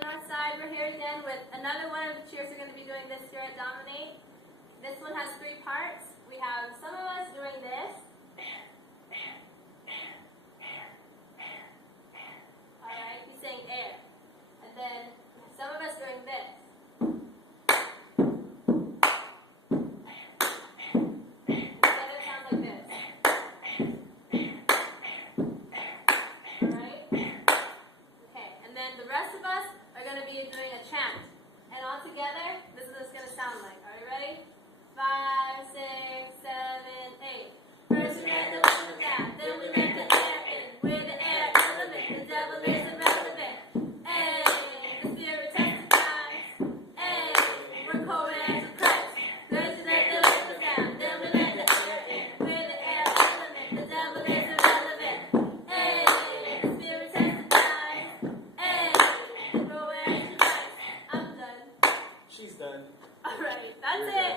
Northside, we're here again with another one of the cheers we're going to be doing this year at Dominate. This one has 3 parts. We have some of us doing this. Alright, he's saying air. And then some of us doing this. Instead it sounds like this. Alright? Okay, and then the rest of us are going to be doing a chant. And all together, this is what it's going to sound like. Are you ready? 5, 6, 7, 8. First we let the wind down, then we let the air in. We're the air element, the devil is irrelevant. Hey, the spirit testifies. Hey, we're co-heirs of Christ. First we let the wind down, then we let the air in. We're the air element, the devil is irrelevant. Hey, the spirit testifies. Hey, we're co-heirs of Christ. I'm done. She's done. Alright, that's it.